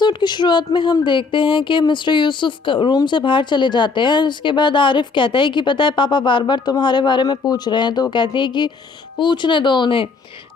Episode की शुरुआत में हम देखते हैं कि मिस्टर यूसुफ रूम से बाहर चले जाते हैं। इसके बाद आरिफ कहता है कि पता है पापा बार बार तुम्हारे बारे में पूछ रहे हैं, तो वो कहती है कि पूछने दो उन्हें।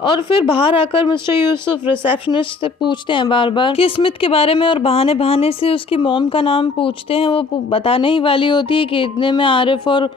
और फिर बाहर आकर मिस्टर यूसुफ रिसेप्शनिस्ट से पूछते हैं बार बार कि स्मिथ के बारे में, और बहाने बहाने से उसकी मॉम का नाम पूछते हैं। वो बताने ही वाली होती है कि इतने में आरिफ और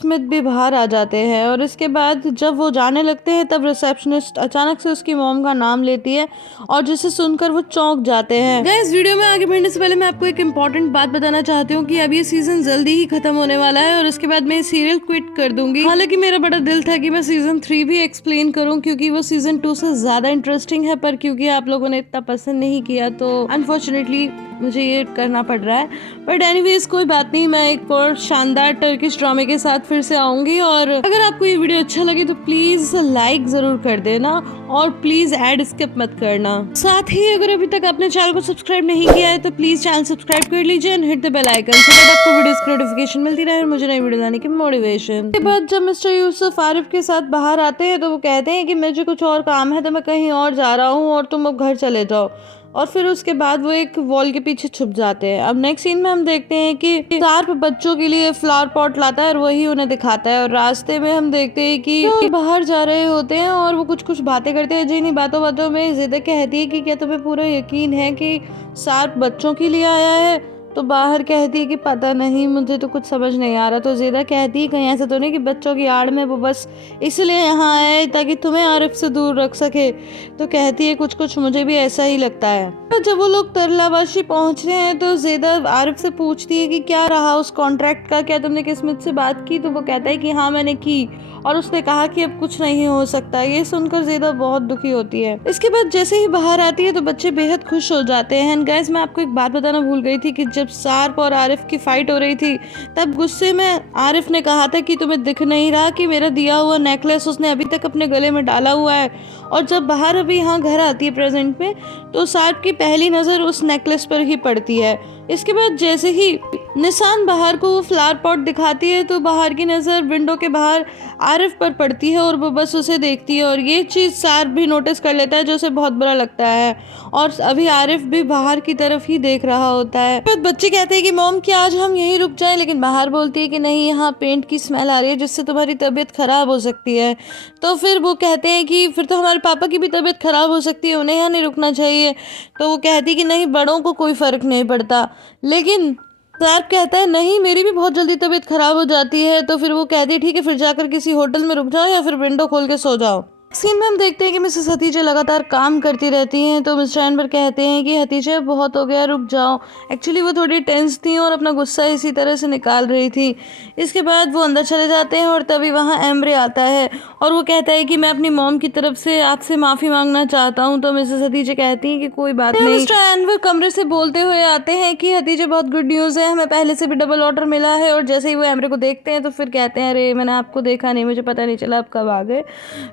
स्मिथ भी बाहर आ जाते हैं। और इसके बाद जब वो जाने लगते हैं तब रिसेप्शनिस्ट अचानक से उसकी मॉम का नाम लेती है और जिसे सुनकर वो चौंक जाते हैं। गाइस, वीडियो में आगे बढ़ने से पहले मैं आपको एक इम्पॉर्टेंट बात बताना चाहती हूँ कि अब ये सीजन जल्दी ही खत्म होने वाला है और उसके बाद मैं सीरियल क्विट कर दूंगी। हालांकि मेरा बड़ा दिल था कि मैं सीजन 3 भी एक्सप्लेन करूँ क्योंकि वो सीजन 2 से ज्यादा इंटरेस्टिंग है, पर क्योंकि आप लोगों ने इतना पसंद नहीं किया तो अनफॉर्चुनेटली मुझे ये करना पड़ रहा है। बट एनीवेज कोई बात नहीं, मैं एक और शानदार टर्किश ड्रामे के साथ फिर से आऊंगी। और अगर आपको ये वीडियो अच्छा लगे तो प्लीज लाइक जरूर कर देना और प्लीज ऐड स्किप मत करना। साथ ही अगर अभी तक आपने चैनल को सब्सक्राइब नहीं किया है तो प्लीज चैनल सब्सक्राइब कर लीजिए and hit the bell icon so that आपको वीडियोस की नोटिफिकेशन मिलती रहे और मुझे नई वीडियो लाने की मोटिवेशन। इसके बाद जब मिस्टर यूसुफ आरिफ के साथ बाहर आते हैं तो वो कहते हैं कि मुझे कुछ और काम है तो मैं कहीं और जा रहा हूँ और तुम अब घर चले जाओ। और फिर उसके बाद वो एक वॉल के पीछे छुप जाते हैं। अब नेक्स्ट सीन में हम देखते हैं कि सार्प बच्चों के लिए फ्लावर पॉट लाता है और वही उन्हें दिखाता है। और रास्ते में हम देखते हैं कि वो बाहर जा रहे होते हैं और वो कुछ कुछ बातें करते हैं। जिन्हीं बातों बातों में जिद कहती है कि क्या तुम्हें पूरा यकीन है कि सार्प बच्चों के लिए आया है? तो बाहर कहती है कि पता नहीं, मुझे तो कुछ समझ नहीं आ रहा। तो ज़ेदा कहती है कहीं ऐसा तो नहीं कि बच्चों की आड़ में वो बस इसलिए यहाँ आया है ताकि तुम्हें आरिफ से दूर रख सके। तो कहती है कुछ कुछ मुझे भी ऐसा ही लगता है। तो जब वो लोग तरलाबाशी पहुँच रहे हैं तो ज़ेदा आरिफ से पूछती है कि क्या रहा उस कॉन्ट्रैक्ट का, क्या तुमने किस्मत से बात की? तो वो कहता है कि हाँ मैंने की और उसने कहा कि अब कुछ नहीं हो सकता। ये सुनकर ज़ेदा बहुत दुखी होती है। इसके बाद जैसे ही बाहर आती है तो बच्चे बेहद खुश हो जाते हैं। एंड गाइस, मैं आपको एक बात बताना भूल गई थी कि जब सार्प और आरिफ की फाइट हो रही थी तब गुस्से में आरिफ ने कहा था कि तुम्हें दिख नहीं रहा कि मेरा दिया हुआ नेकलेस उसने अभी तक अपने गले में डाला हुआ है। और जब बाहर अभी यहाँ घर आती है प्रेजेंट में तो सार्प की पहली नज़र उस नेकलेस पर ही पड़ती है। इसके बाद जैसे ही निशान बाहर को वो फ्लावर पॉट दिखाती है तो बाहर की नज़र विंडो के बाहर आरिफ पर पड़ती है और वो बस उसे देखती है। और ये चीज़ सार्प भी नोटिस कर लेता है जो उसे बहुत बुरा लगता है और अभी आरिफ भी बाहर की तरफ ही देख रहा होता है। फिर बच्चे कहते हैं कि मॉम क्या आज हम यहीं रुक जाएं, लेकिन बाहर बोलती है कि नहीं, यहाँ पेंट की स्मेल आ रही है जिससे तुम्हारी तबीयत खराब हो सकती है। तो फिर वो कहते हैं कि फिर तो हमारे पापा की भी तबीयत खराब हो सकती है, उन्हें यहाँ नहीं रुकना चाहिए। तो वो कहती है कि नहीं, बड़ों को कोई फ़र्क नहीं पड़ता। लेकिन सार्प कहता है नहीं, मेरी भी बहुत जल्दी तबीयत खराब हो जाती है। तो फिर वो कहती है ठीक है, फिर जाकर किसी होटल में रुक जाओ या फिर विंडो खोल के सो जाओ। सीन में हम देखते हैं कि मिसेस हतीजे लगातार काम करती रहती हैं। तो मिस्टर एनवर कहते हैं कि हतीजे बहुत हो गया, रुक जाओ। एक्चुअली वो थोड़ी टेंस थी और अपना गुस्सा इसी तरह से निकाल रही थी। इसके बाद वो अंदर चले जाते हैं और तभी वहाँ एम्ब्रे आता है और वो कहता है कि मैं अपनी मॉम की तरफ से आपसे माफ़ी मांगना चाहता हूँ। तो मिसेस हतीजे कहती हैं कि कोई बात नहीं। मिस्टर एनवर कमरे से बोलते हुए आते हैं कि हतीजे बहुत गुड न्यूज़ है, हमें पहले से भी डबल ऑर्डर मिला है। और जैसे ही वो एम्ब्रे को देखते हैं तो फिर कहते हैं अरे मैंने आपको देखा नहीं, मुझे पता नहीं चला आप कब आ गए।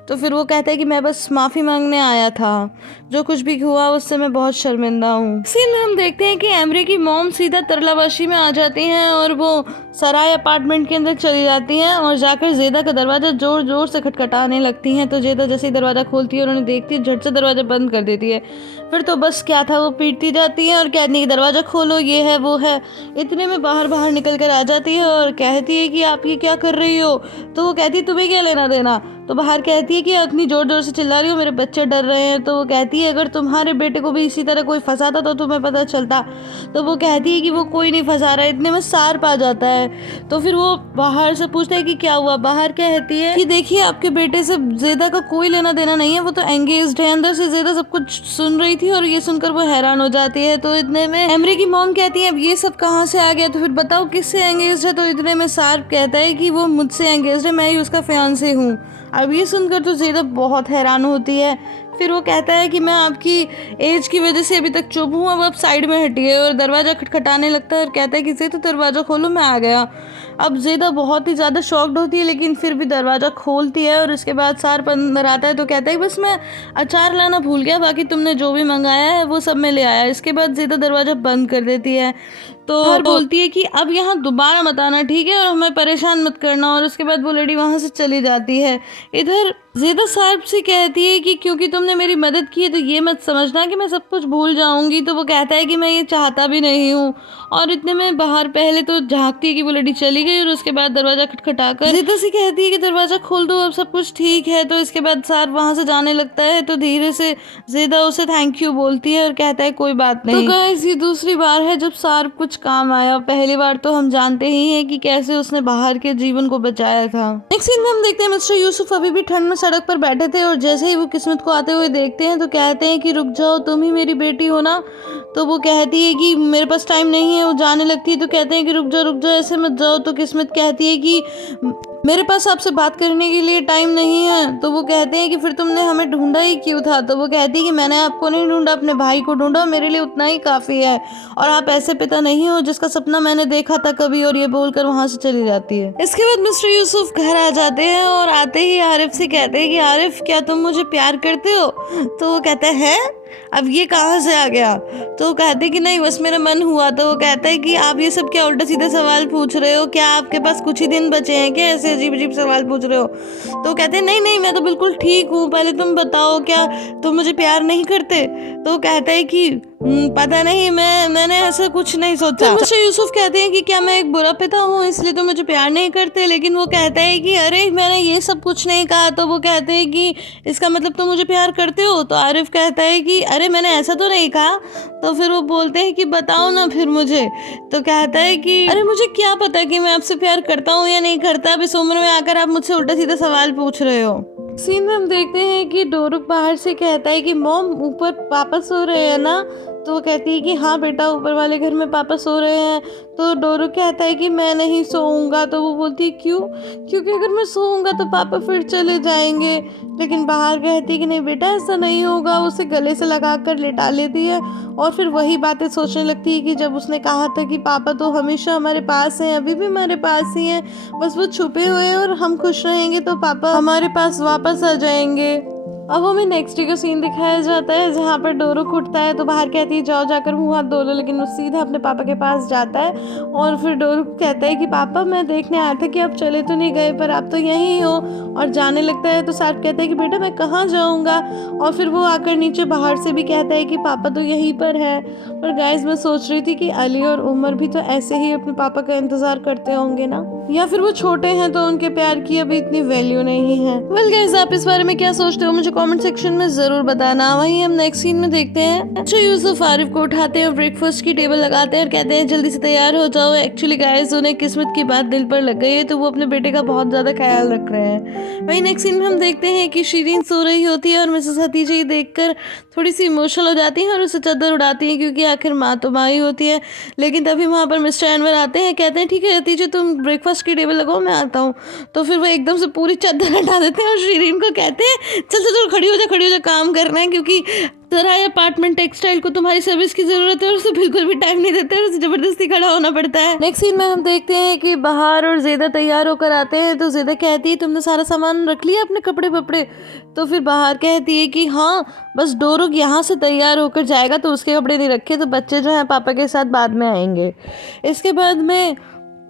तो फिर वो कहता है कि मैं बस माफ़ी मांगने आया था, जो कुछ भी हुआ उससे मैं बहुत शर्मिंदा हूँ। सीन में हम देखते हैं कि एम्ब्रे की मॉम सीधा तरलाबाशी में आ जाती हैं और वो सराय अपार्टमेंट के अंदर चली जाती हैं और जाकर ज़ेदा का दरवाज़ा ज़ोर ज़ोर से खटखटाने लगती हैं। तो ज़ेदा जैसे ही दरवाज़ा खोलती है और उन्हें देखती है, झट से दरवाज़ा बंद कर देती है। फिर तो बस क्या था, वो पीटती जाती है और कहती है कि दरवाज़ा खोलो, ये है वो है। इतने में बाहर निकल कर आ जाती है और कहती है कि आप ये क्या कर रही हो? तो वो कहती है तुम्हें क्या लेना देना? तो बाहर कहती है कि इतनी जोर जोर से चिल्ला रही हो, मेरे बच्चे डर रहे हैं। तो वो कहती है अगर तुम्हारे बेटे को भी इसी तरह कोई फंसाता तो तुम्हें पता चलता। तो वो कहती है कि वो कोई नहीं फंसा रहा है। इतने में सार्प आ जाता है। तो फिर वो बाहर से पूछता है कि क्या हुआ। बाहर कहती है कि देखिए आपके बेटे से ज़ेदा का कोई लेना देना नहीं है, वो तो एंगेज्ड है। अंदर से ज़ेदा सब कुछ सुन रही थी और ये सुनकर वो हैरान हो जाती है। तो इतने में एमरी की मॉम कहती है अब ये सब कहाँ से आ गया, तो फिर बताओ किससे एंगेज्ड है। तो इतने में सार्प कहता है कि वो मुझसे एंगेज्ड है, मैं ही उसका फियांसे हूँ। अब ये सुनकर तो ज़ेदा बहुत हैरान होती है। फिर वो कहता है कि मैं आपकी एज की वजह से अभी तक चुप हूँ, अब आप साइड में हटिए। और दरवाज़ा खटखटाने लगता है और कहता है कि ज़ेदा दरवाज़ा खोलो, मैं आ गया। अब ज़ेदा बहुत ही ज़्यादा शॉक्ड होती है लेकिन फिर भी दरवाज़ा खोलती है। और उसके बाद सार्प अंदर आता है तो कहता है बस मैं अचार लाना भूल गया, बाकी तुमने जो भी मंगाया है वो सब मैं ले आया। इसके बाद ज़ेदा दरवाज़ा बंद कर देती है। तो हर बोलती है कि अब यहाँ दोबारा मत आना, ठीक है, और हमें परेशान मत करना। और उसके बाद वो लड़ी वहाँ से चली जाती है। इधर ज़ेदा साहब से कहती है कि क्योंकि तुमने मेरी मदद की है तो ये मत समझना कि मैं सब कुछ भूल जाऊंगी। तो वो कहता है कि मैं ये चाहता भी नहीं हूँ। और इतने में बाहर पहले तो झांकती है कि वो लड़ी चली गई और उसके बाद दरवाज़ा खटखटाकर ज़ेदा से कहती है कि दरवाज़ा खोल दो, अब सब कुछ ठीक है। तो इसके बाद सार्प वहाँ से जाने लगता है तो धीरे से ज़ेदा उसे थैंक यू बोलती है और कहता है कोई बात नहीं। तो गाइस ये दूसरी बार है जब सार्प कुछ काम आया। पहली बार तो हम जानते ही हैं कि कैसे उसने बाहर के जीवन को बचाया था। नेक्स्ट सीन में हम देखते हैं मिस्टर यूसुफ अभी भी ठंड में सड़क पर बैठे थे और जैसे ही वो किस्मत को आते हुए देखते हैं तो कहते हैं कि रुक जाओ, तुम ही मेरी बेटी हो ना। तो वो कहती है कि मेरे पास टाइम नहीं है। वो जाने लगती है तो कहते हैं कि रुक जाओ ऐसे मत जाओ। तो किस्मत कहती है कि मेरे पास आपसे बात करने के लिए टाइम नहीं है। तो वो कहते हैं कि फिर तुमने हमें ढूंढा ही क्यों था। तो वो कहती है कि मैंने आपको नहीं ढूंढा, अपने भाई को ढूंढा, मेरे लिए उतना ही काफ़ी है और आप ऐसे पिता नहीं हो जिसका सपना मैंने देखा था कभी। और ये बोलकर वहाँ से चली जाती है। इसके बाद मिस्टर यूसुफ घर आ जाते हैं और आते ही आरिफ से कहते हैं कि आरिफ क्या तुम मुझे प्यार करते हो। तो वो कहता है अब ये कहाँ से आ गया। तो वो कहते कि नहीं बस मेरा मन हुआ। तो वो कहता है कि आप ये सब क्या उल्टा सीधे सवाल पूछ रहे हो, क्या आपके पास कुछ ही दिन बचे हैं क्या ऐसे अजीब अजीब सवाल पूछ रहे हो। तो वो कहते हैं नहीं मैं तो बिल्कुल ठीक हूँ, पहले तुम बताओ क्या तुम मुझे प्यार नहीं करते। तो वो कहता है कि पता नहीं मैंने ऐसा कुछ नहीं सोचा। तो मिस्टर यूसुफ कहते हैं कि क्या मैं एक बुरा पिता हूँ इसलिए तो मुझे प्यार नहीं करते। लेकिन वो कहता है कि अरे मैंने ये सब कुछ नहीं कहा। तो वो कहते हैं कि इसका मतलब तुम मुझे प्यार करते हो। तो आरिफ कहता है कि अरे मैंने ऐसा तो नहीं कहा। तो फिर वो बोलते हैं कि बताओ ना फिर मुझे। तो कहता है कि अरे मुझे क्या पता कि मैं आपसे प्यार करता हूँ या नहीं करता, अब इस उम्र में आकर आप मुझसे उल्टा सीधा सवाल पूछ रहे हो। सीन में हम देखते हैं कि डोरुक बाहर से कहता है कि मॉम ऊपर पापा सो रहे हैं ना। तो वो कहती है कि हाँ बेटा ऊपर वाले घर में पापा सो रहे हैं। तो डोरुक कहता है कि मैं नहीं सोऊंगा। तो वो बोलती है क्यों, क्योंकि अगर मैं सोऊंगा तो पापा फिर चले जाएंगे। लेकिन बाहर कहती है कि नहीं बेटा ऐसा नहीं होगा। उसे गले से लगा कर लेटा लेती है और फिर वही बातें सोचने लगती है कि जब उसने कहा था कि पापा तो हमेशा हमारे पास हैं, अभी भी हमारे पास ही हैं, बस वो छुपे हुए हैं और हम खुश रहेंगे तो पापा हमारे पास वापस आ जाएंगे। अब हमें नेक्स्ट डे का सीन दिखाया जाता है जहाँ पर डोरुक उठता है तो बाहर कहती है जाओ जाकर मुंह हाथ धो लो। लेकिन वो सीधा अपने पापा के पास जाता है और फिर डोरुक कहता है कि पापा मैं देखने आया था कि आप चले तो नहीं गए पर आप तो यहीं हो। और जाने लगता है तो सार्प कहता है कि बेटा मैं कहाँ जाऊँगा। और फिर वो आकर नीचे बाहर से भी कहता है कि पापा तो यहीं पर है। पर गाइस मैं सोच रही थी कि अली और उमर भी तो ऐसे ही अपने पापा का इंतजार करते होंगे ना, या फिर वो छोटे हैं तो उनके प्यार की अभी इतनी वैल्यू नहीं है। वेल गाइस आप इस बारे में क्या सोचते हो मुझे कमेंट सेक्शन में जरूर बताना। वहीं हम नेक्स्ट सीन में देखते हैं अच्छा यूसुफ आरिफ को उठाते हैं और ब्रेकफास्ट की टेबल लगाते हैं और कहते हैं जल्दी से तैयार हो जाओ। एक्चुअली गाइस उन्हें किस्मत की बात दिल पर लग गई है तो वो अपने बेटे का बहुत ज्यादा ख्याल रख रहे हैं। वहीं नेक्स्ट सीन में हम देखते हैं कि शीरीन सो रही होती है और मिसेस हतीजे ये देखकर थोड़ी सी इमोशनल हो जाती है और उसे चादर उड़ाती है क्योंकि आखिर माँ तो माँ ही होती है। लेकिन तभी वहाँ पर मिस्टर एनवर आते हैं, कहते हैं ठीक है हतीजे तुम ब्रेकफास्ट की टेबल लगाओ मैं आता हूँ। तो फिर वो एकदम से पूरी चादर हटा देते हैं और शीरीन को कहते हैं चल चल खड़ी हो जा काम करना है क्योंकि सराय अपार्टमेंट टेक्सटाइल को तुम्हारी सर्विस की जरूरत है। और उसे बिल्कुल भी टाइम नहीं देते और उसे जबरदस्ती खड़ा होना पड़ता है। नेक्स्ट सीन में हम देखते हैं कि बहार और ज़ेदा तैयार होकर आते हैं तो ज़ेदा कहती है तुमने सारा सामान रख लिया अपने कपड़े वपड़े। तो फिर बहार कहती है कि हाँ बस डोरुक यहाँ से तैयार होकर जाएगा तो उसके कपड़े नहीं रखे, तो बच्चे जो हैं पापा के साथ बाद में आएंगे। इसके बाद में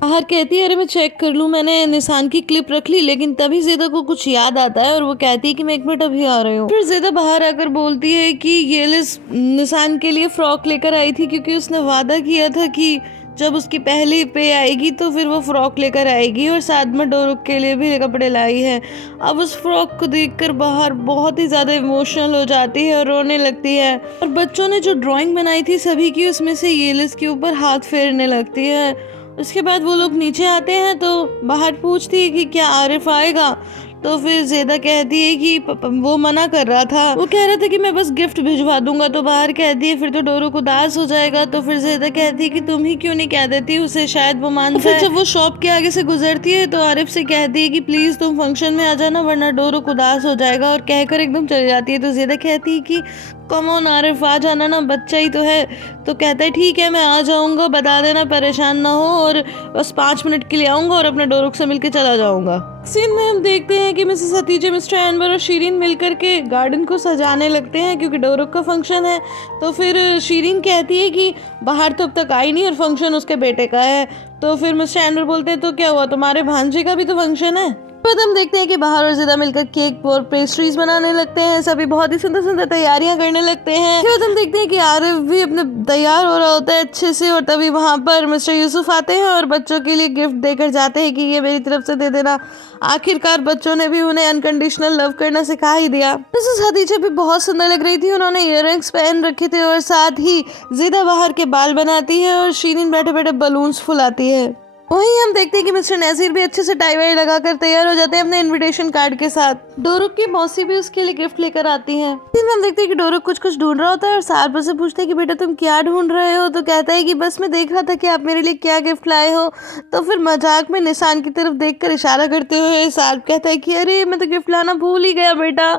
बाहर कहती है अरे मैं चेक कर लूँ, मैंने निशान की क्लिप रख ली। लेकिन तभी ज़ेदा को कुछ याद आता है और वो कहती है कि मैं 1 मिनट अभी आ रही हूँ। फिर ज़ेदा बाहर आकर बोलती है कि ये लिस निशान के लिए फ्रॉक लेकर आई थी क्योंकि उसने वादा किया था कि जब उसकी पहली पे आएगी तो फिर वो फ्रॉक लेकर आएगी और साथ में डोरुक के लिए भी कपड़े लाई है। अब उस फ्रॉक को देखकर बाहर बहुत ही ज़्यादा इमोशनल हो जाती है और रोने लगती है। और बच्चों ने जो ड्राइंग बनाई थी सभी की उसमें से ये लिस के ऊपर हाथ फेरने लगती है। उसके बाद वो लोग नीचे आते हैं तो बाहर पूछती है कि क्या आरिफ आएगा। तो फिर ज़ेदा कहती है कि वो मना कर रहा था, वो कह रहा था कि मैं बस गिफ्ट भिजवा दूंगा। तो बाहर कहती है फिर तो डोरुक उदास हो जाएगा। तो फिर ज़ेदा कहती है कि तुम ही क्यों नहीं कह देती उसे, शायद वो मान जाए। जब वो शॉप के आगे से गुजरती है तो आरिफ से कहती है कि प्लीज़ तुम फंक्शन में आ जाना वरना डोरुक उदास हो जाएगा, और कहकर एकदम चली जाती है। तो ज़ेदा कहती है कि कम ऑन आरिफ आ जाना ना, बच्चा ही तो है। तो कहता है ठीक है मैं आ जाऊंगा, बता देना परेशान ना हो, और बस 5 मिनट के लिए आऊंगा और अपने डोरुक से मिलके चला जाऊंगा। सीन में हम देखते हैं कि मिसेस हतीजे मिस्टर एनवर और शीरीन मिलकर के गार्डन को सजाने लगते हैं क्योंकि डोरुक का फंक्शन है। तो फिर शीरीन कहती है कि बाहर तो अब तक आई नहीं और फंक्शन उसके बेटे का है। तो फिर मिस्टर एनवर बोलते हैं तो क्या हुआ, तुम्हारे भांजे का भी तो फंक्शन है। बाद हम देखते हैं कि बाहर और ज़िदा मिलकर केक और पेस्ट्रीज बनाने लगते हैं। सभी बहुत ही सुंदर सुंदर तैयारियां करने लगते हैं। फिर बाद हम देखते हैं कि आरिफ भी अपने तैयार हो रहा होता है अच्छे से, और तभी वहां पर मिस्टर यूसुफ आते हैं और बच्चों के लिए गिफ्ट देकर जाते हैं कि ये मेरी तरफ से दे देना। आखिरकार बच्चों ने भी उन्हें अनकंडीशनल लव करना सिखा ही दिया। मिसेस खदीजा भी बहुत सुंदर लग रही थी। उन्होंने ईयररिंग्स पहन रखे थे और साथ ही ज़िदा बाहर के बाल बनाती है और शीरीन बैठे बैठे बलून्स फुलाती है। वहीं हम देखते हैं कि मिस्टर नज़ीर भी अच्छे से टाई वाई लगाकर तैयार हो जाते हैं अपने इनविटेशन कार्ड के साथ। डोरुक की मौसी भी उसके लिए गिफ्ट लेकर आती हैं। फिर हम देखते हैं कि डोरुक कुछ कुछ ढूंढ रहा होता है और सारपर से पूछते हैं कि बेटा तुम क्या ढूंढ रहे हो, तो कहता है कि बस मैं देख रहा था कि आप मेरे लिए क्या गिफ्ट लाए हो। तो फिर मजाक में निशान की तरफ देखकर इशारा करते हुए सारप कहता है कि अरे मैं तो गिफ्ट लाना भूल ही गया बेटा।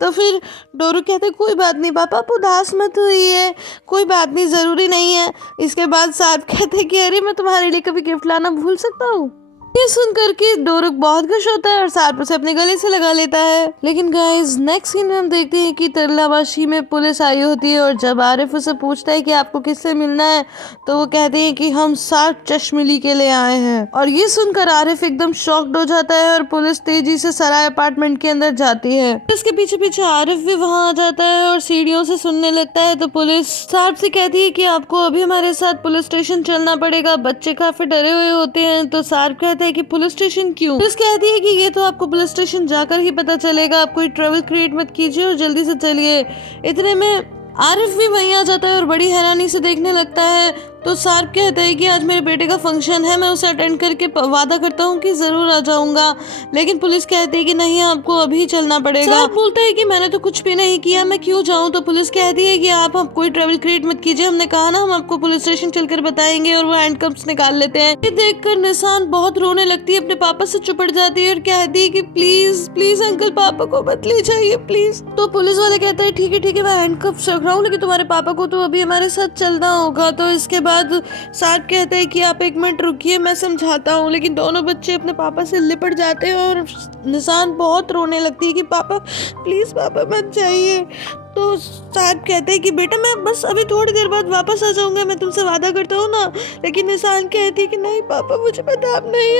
तो फिर डोरुक कहते हैं कोई बात नहीं पापा, आप उदास मत हुई, कोई बात नहीं, ज़रूरी नहीं है। इसके बाद सारप कहते हैं कि अरे मैं तुम्हारे लिए कभी गिफ्ट लाना भूल सकता हूँ। ये सुनकर के डोरुक बहुत खुश होता है और सारप उसे अपने गले से लगा लेता है। लेकिन गाइस नेक्स्ट सीन में हम देखते हैं कि तरलाबाशी में पुलिस आई होती है और जब आरिफ उसे पूछता है कि आपको किससे मिलना है, तो वो कहते हैं कि हम सारप चश्मिली के लिए आए हैं। और ये सुनकर आरिफ एकदम शॉक्ड हो जाता है और पुलिस तेजी से सराय अपार्टमेंट के अंदर जाती है। इसके पीछे पीछे आरिफ भी वहाँ आ जाता है और सीढ़ियों से सुनने लगता है। तो पुलिस सारप से कहती है कि आपको अभी हमारे साथ पुलिस स्टेशन चलना पड़ेगा। बच्चे काफी डरे हुए होते हैं। तो सारप कहता है कि पुलिस स्टेशन क्यों? पुलिस कहती है कि ये तो आपको पुलिस स्टेशन जाकर ही पता चलेगा, आप कोई ट्रबल क्रिएट मत कीजिए और जल्दी से चलिए। इतने में आरिफ भी वहीं आ जाता है और बड़ी हैरानी से देखने लगता है। तो सारप कहता है कि आज मेरे बेटे का फंक्शन है, मैं उसे अटेंड करके वादा करता हूँ कि जरूर आ जाऊंगा। लेकिन पुलिस कहती है कि नहीं, आपको अभी चलना पड़ेगा। सारप बोलता है कि मैंने तो कुछ भी नहीं किया, मैं क्यों जाऊँ? तो पुलिस कहती है कि आप कोई ट्रैवल क्रिएट मत कीजिए, हमने कहा ना हम आपको पुलिस स्टेशन चलकर बताएंगे। और वो हैंडकप्स निकाल लेते हैं। ये देखकर निशान बहुत रोने लगती है, अपने पापा से चिपट जाती है और कहती है कि प्लीज प्लीज अंकल, पापा को मत ले जाइए प्लीज। तो पुलिस वाले कहते हैं ठीक है मैं हैंडकप्स रख रहा हूँ, लेकिन तुम्हारे पापा को तो अभी हमारे साथ चलना होगा। तो इसके बाद सारप कहते हैं कि आप एक मिनट रुकिए, मैं समझाता हूँ। लेकिन दोनों बच्चे अपने पापा से लिपट जाते हैं और निशान बहुत रोने लगती है कि पापा प्लीज पापा मत जाइए। तो साहब कहते हैं कि बेटा मैं बस अभी थोड़ी देर बाद वापस आ जाऊंगा, मैं तुमसे वादा करता हूँ ना। लेकिन निशान कहती है कि नहीं पापा, मुझे पता आप नहीं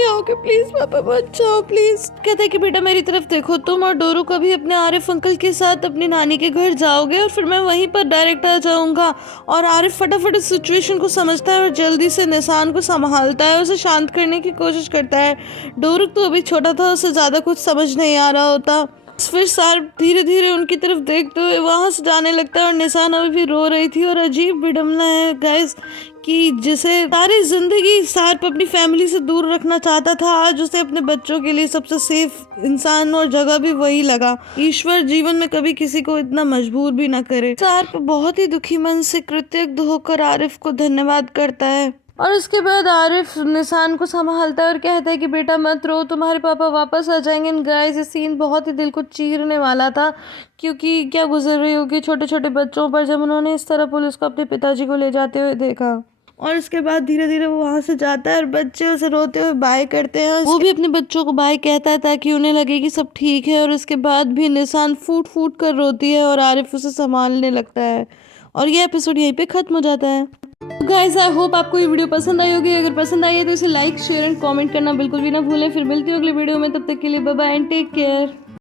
आओगे, प्लीज पापा मत जाओ प्लीज। कहते हैं कि बेटा मेरी तरफ देखो, तुम और डोरू कभी अपने आरिफ अंकल के साथ अपनी नानी के घर जाओगे और फिर मैं वहीं पर डायरेक्ट आ जाऊंगा। और आरिफ फटाफट इस सिचुएशन को समझता है और जल्दी से निशान को संभालता है, उसे शांत करने की कोशिश करता है। डोरू तो अभी छोटा था, उसे ज्यादा कुछ समझ नहीं आ रहा होता। फिर सारप धीरे धीरे उनकी तरफ देखते हुए वहां से जाने लगता है और निशान अभी भी रो रही थी। और अजीब विडम्बना है गाइस कि जिसे सारी जिंदगी सारप अपनी फैमिली से दूर रखना चाहता था, आज उसे अपने बच्चों के लिए सबसे सेफ इंसान और जगह भी वही लगा। ईश्वर जीवन में कभी किसी को इतना मजबूर भी ना करे। सारप बहुत ही दुखी मन से कृतज्ञ होकर आरिफ को धन्यवाद करता है। और उसके बाद आरिफ निशान को संभालता है और कहता है कि बेटा मत रो, तुम्हारे पापा वापस आ जाएंगे। गाइस ये सीन बहुत ही दिल को चीरने वाला था, क्योंकि क्या गुजर रही होगी छोटे छोटे बच्चों पर जब उन्होंने इस तरह पुलिस को अपने पिताजी को ले जाते हुए देखा। और उसके बाद धीरे धीरे वो वहाँ से जाता है और बच्चे उसे रोते हुए बाय करते हैं। वो भी अपने बच्चों को बाय कहता है ताकि उन्हें लगे कि सब ठीक है। और उसके बाद भी निशान फूट फूट कर रोती है और आरिफ उसे संभालने लगता है। और ये एपिसोड यहीं पे खत्म हो जाता है। गाइस आई होप आपको ये वीडियो पसंद आई होगी। अगर पसंद आई है तो इसे लाइक शेयर एंड कमेंट करना बिल्कुल भी ना भूलें। फिर मिलती हूँ अगली वीडियो में, तब तक के लिए bye bye and take care.